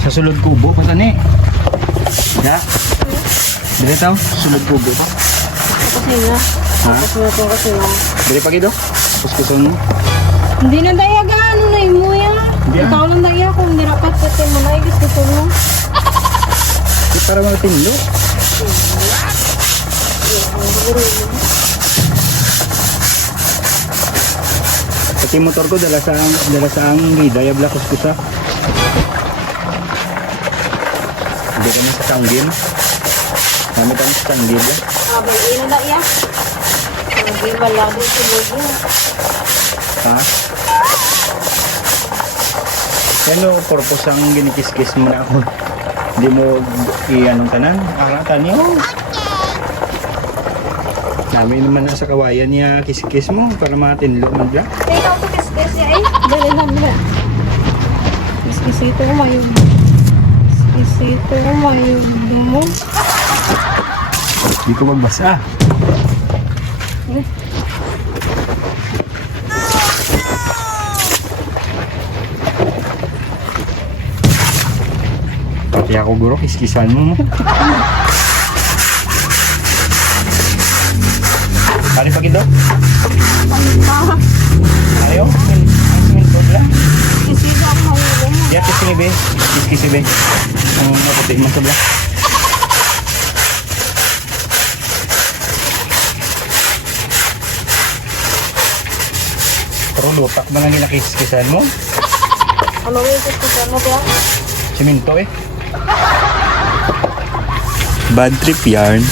Sa sulod kubo pa tani. Ya. Dire taw, sulod kubo pa. Kasi nga. Ha? Kasi nga. Dire pa gido. Kuskuson mo. Hindi na daya gaano na imo ya. Hindi, Ikaw lang daya kung dirapat kasi mo na igis gusto mo. Di para mga tinlo. Pati motor ko dala sa ang gidaya bla kuskusa. Hindi kami sa sanggil. Kami kami sa sanggil. Abay, ina na ya. Hindi wala doon si Logo. Ha? Ano purpose ang ginikis-kis mo na ako? Hindi mo i-anong tanan? Aratan niyo. Dami naman na sa kawayan niya kis-kis mo para matinlo mo dyan. Ikaw to kiskis ya eh. Dali lang na. Kiskisito ko mayog. Kiskisito ko mayog. Dumo. Hindi ko magbasa. Pati ako guro, kiskisan mo mo. Pari pa kito? Ayaw? Ang siminto lang. Kiskisito ko mayog. Ya, kising ibe. Kiskis ibe. Ang maputi mo sa bla. Pero lutak ba lang ginakiskisan mo? Ano yung kiskisan mo kaya? Siminto eh. Bad trip yarn.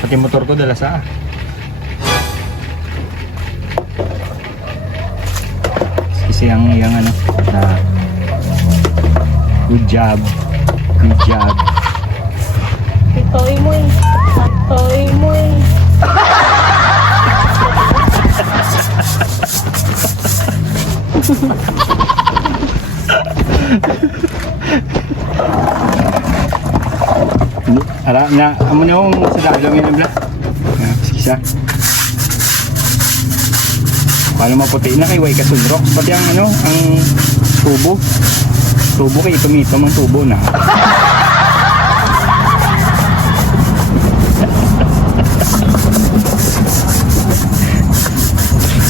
Pati motor ko dala sa kasi ang ano na good job Itoy mo eh. Itoy mo eh. ara na amo na yung sa dalo mi bla isa paano maputi na kay way kasunrok pati ang ano ang tubo kay itom ang tubo na.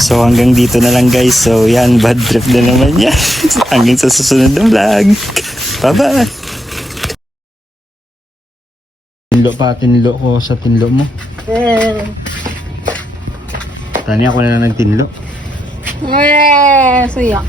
So hanggang dito na lang guys. So yan, bad trip na naman yan. Hanggang sa susunod na vlog. Bye bye. Tinlo ko sa tinlo mo. Tani ako na lang nagtinlo. Suyak.